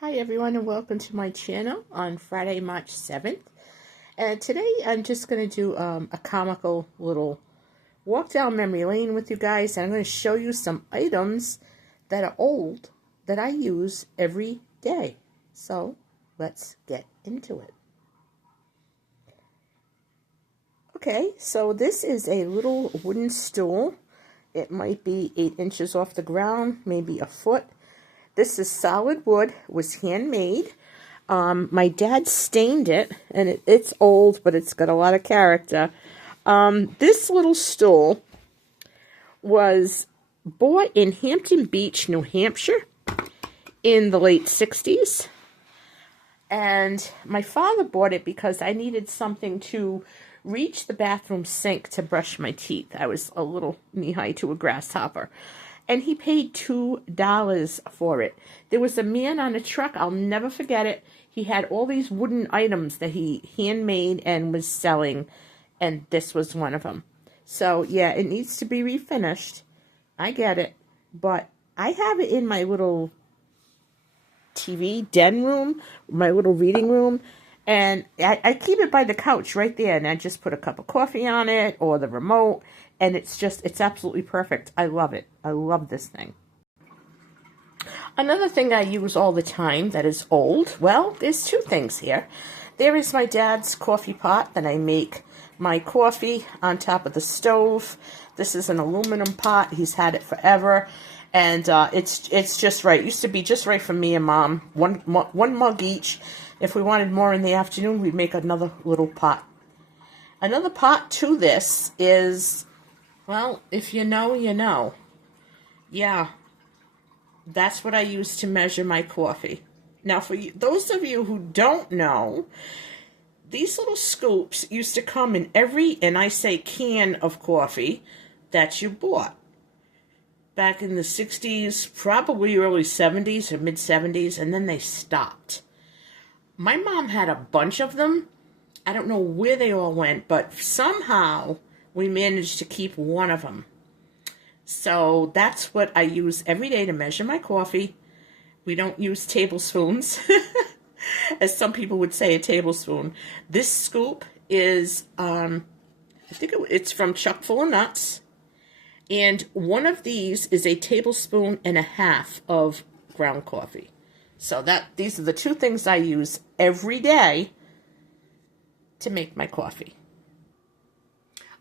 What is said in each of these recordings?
Hi everyone and welcome to my channel on Friday, March 7th. And today I'm just going to do a comical little walk down memory lane with you guys. And I'm going to show you some items that are old that I use every day. So let's get into it. Okay, so this is a little wooden stool. It might be 8 inches off the ground, maybe a foot. This is solid wood, was handmade. My dad stained it, and it's old, but it's got a lot of character. This little stool was bought in Hampton Beach, New Hampshire in the late 60s. And my father bought it because I needed something to reach the bathroom sink to brush my teeth. I was a little knee-high to a grasshopper. And he paid $2 for it. There was a man on a truck, I'll never forget it. He had all these wooden items that he handmade and was selling, and this was one of them. So, yeah, it needs to be refinished. I get it. But I have it in my little TV den room, my little reading room, and I keep it by the couch right there, and I just put a cup of coffee on it or the remote, and it's absolutely perfect. I love it. I love this thing. Another thing I use all the time that is old, well, there's two things here. There is my dad's coffee pot that I make my coffee on top of the stove. This is an aluminum pot. He's had it forever. And it's just right. It used to be just right for me and Mom. One mug each. If we wanted more in the afternoon, we'd make another little pot. Another pot to this is, well, if you know, you know. Yeah, that's what I use to measure my coffee. Now, for you, those of you who don't know, these little scoops used to come in every, and I say can of coffee, that you bought. Back in the 60s, probably early 70s or mid-70s, and then they stopped. My mom had a bunch of them. I don't know where they all went, but somehow we managed to keep one of them. So that's what I use every day to measure my coffee. We don't use tablespoons, as some people would say, a tablespoon. This scoop is, I think it's from Chuck Full of Nuts. And one of these is a tablespoon and a half of ground coffee. So these are the two things I use every day to make my coffee.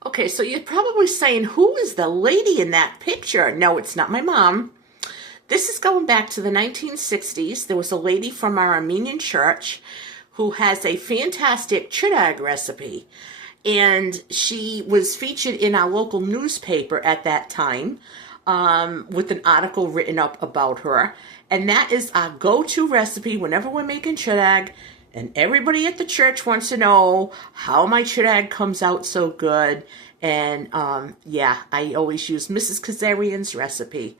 Okay, so you're probably saying, who is the lady in that picture? No, it's not my mom. This is going back to the 1960s. There was a lady from our Armenian church who has a fantastic chudag recipe. And she was featured in our local newspaper at that time with an article written up about her. And that is our go-to recipe whenever we're making chudag. And everybody at the church wants to know how my chudag comes out so good. And yeah, I always use Mrs. Kazarian's recipe.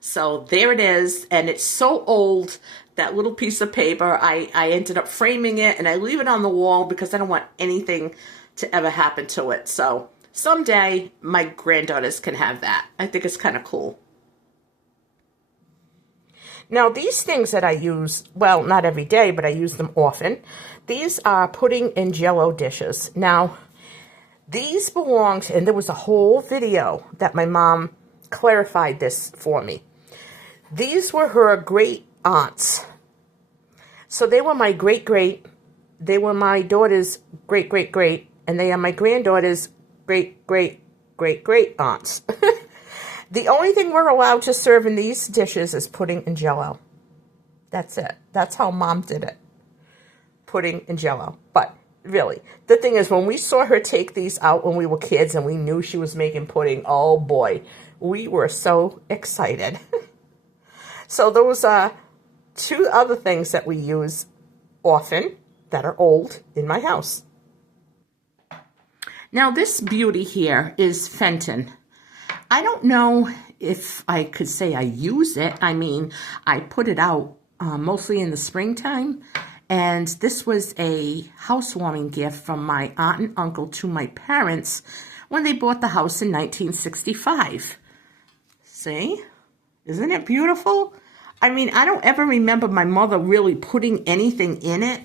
So there it is. And it's so old, that little piece of paper. I ended up framing it, and I leave it on the wall because I don't want anything to ever happen to it. So someday my granddaughters can have that. I think it's kind of cool. Now, these things that I use, well, not every day, but I use them often. These are pudding and Jell-O dishes. Now, these belonged, and there was a whole video that my mom clarified this for me. These were her great aunts. So they were my great-great, they were my daughter's great-great-great, and they are my granddaughter's great-great-great-great aunts. The only thing we're allowed to serve in these dishes is pudding and Jell-O. That's it. That's how Mom did it. Pudding and Jell-O. But really, the thing is, when we saw her take these out when we were kids and we knew she was making pudding, oh boy, we were so excited. So those are two other things that we use often that are old in my house. Now this beauty here is Fenton. I don't know if I could say I use it. I mean, I put it out mostly in the springtime. And this was a housewarming gift from my aunt and uncle to my parents when they bought the house in 1965. See? Isn't it beautiful? I mean, I don't ever remember my mother really putting anything in it.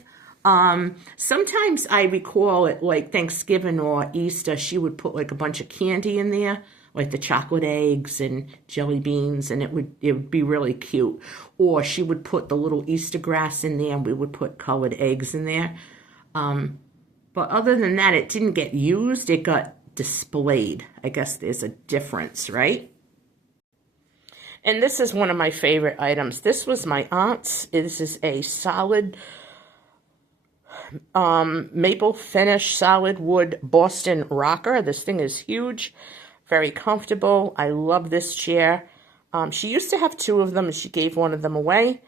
Sometimes I recall it like Thanksgiving or Easter, she would put like a bunch of candy in there, like the chocolate eggs and jelly beans, and it would be really cute. Or she would put the little Easter grass in there, and we would put colored eggs in there. But other than that, it didn't get used, it got displayed. I guess there's a difference, right? And this is one of my favorite items. This was my aunt's. This is a solid maple finish solid wood Boston rocker. This thing is huge, very comfortable. I love this chair. She used to have two of them, and she gave one of them away,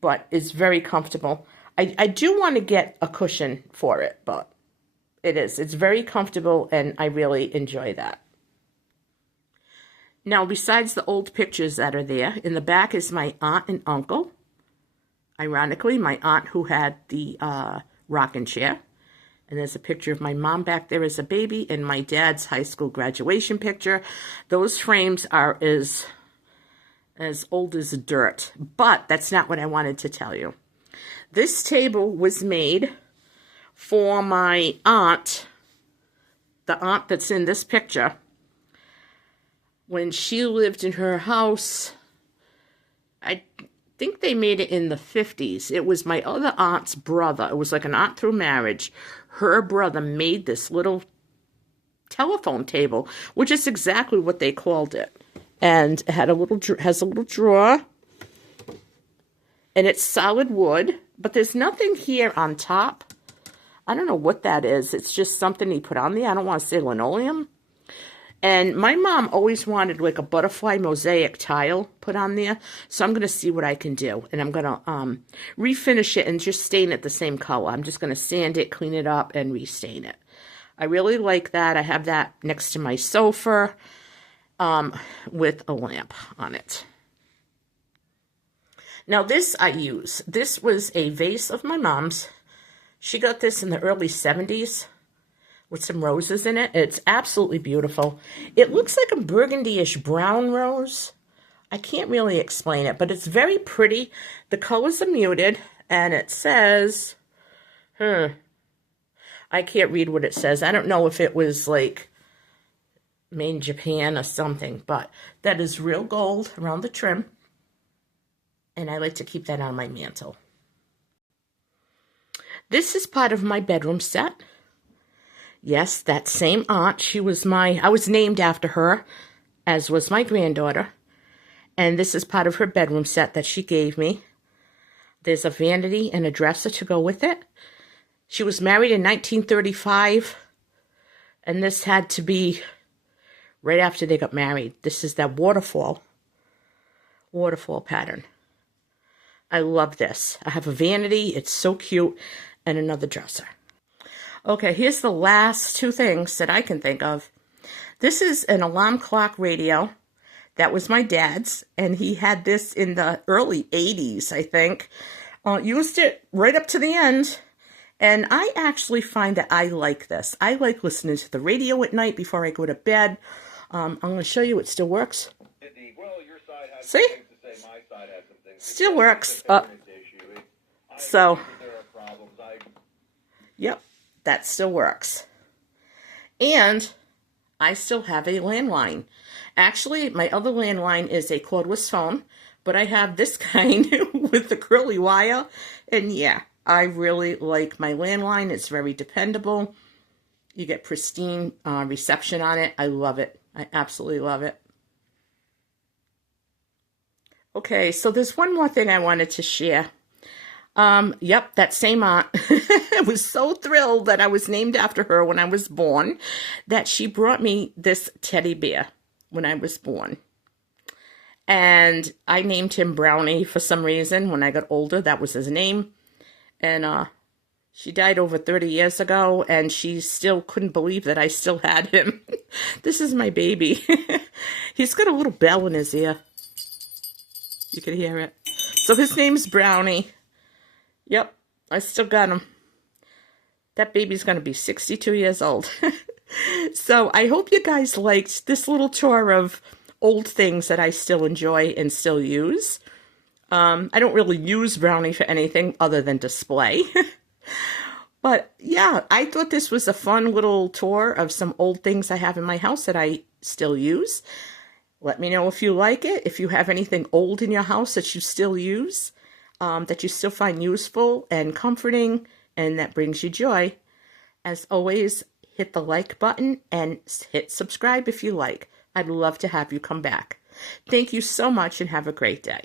but it's very comfortable. I do want to get a cushion for it, but it's very comfortable, and I really enjoy that. Now, besides the old pictures that are there, in the back is my aunt and uncle. Ironically, my aunt who had the rocking chair. And there's a picture of my mom back there as a baby and my dad's high school graduation picture. Those frames are as old as dirt. But that's not what I wanted to tell you. This table was made for my aunt, the aunt that's in this picture, when she lived in her house. I think they made it in the 50s. It was my other aunt's brother. It was like an aunt through marriage. Her brother made this little telephone table, which is exactly what they called it. And it had has a little drawer. And it's solid wood, but there's nothing here on top. I don't know what that is. It's just something he put on there. I don't want to say linoleum. And my mom always wanted like a butterfly mosaic tile put on there. So I'm going to see what I can do. And I'm going to refinish it and just stain it the same color. I'm just going to sand it, clean it up, and restain it. I really like that. I have that next to my sofa with a lamp on it. Now this I use. This was a vase of my mom's. She got this in the early 70s. With some roses in it. It's absolutely beautiful. It looks like a burgundy-ish brown rose. I can't really explain it, but it's very pretty. The colors are muted, and it says, I can't read what it says. I don't know if it was like made in Japan or something, but that is real gold around the trim, and I like to keep that on my mantle. This is part of my bedroom set. Yes, that same aunt, I was named after her, as was my granddaughter. And this is part of her bedroom set that she gave me. There's a vanity and a dresser to go with it. She was married in 1935, and this had to be right after they got married. This is that waterfall pattern. I love this. I have a vanity, it's so cute, and another dresser. Okay, here's the last two things that I can think of. This is an alarm clock radio. That was my dad's, and he had this in the early 80s, I think. Used it right up to the end, and I actually find that I like this. I like listening to the radio at night before I go to bed. I'm going to show you it still works. See? Still works. So, yep. That still works. And I still have a landline. Actually, my other landline is a cordless phone, but I have this kind with the curly wire. And yeah, I really like my landline. It's very dependable. You get pristine reception on it. I love it. I absolutely love it. Okay, so there's one more thing I wanted to share. Yep, that same aunt. I was so thrilled that I was named after her when I was born, that she brought me this teddy bear when I was born. And I named him Brownie for some reason. When I got older, that was his name. And she died over 30 years ago, and she still couldn't believe that I still had him. This is my baby. He's got a little bell in his ear. You can hear it. So his name's Brownie. Yep, I still got him. That baby's going to be 62 years old. So I hope you guys liked this little tour of old things that I still enjoy and still use. I don't really use Brownie for anything other than display. But yeah, I thought this was a fun little tour of some old things I have in my house that I still use. Let me know if you like it, if you have anything old in your house that you still use, that you still find useful and comforting, and that brings you joy. As always, hit the like button and hit subscribe if you like. I'd love to have you come back. Thank you so much and have a great day.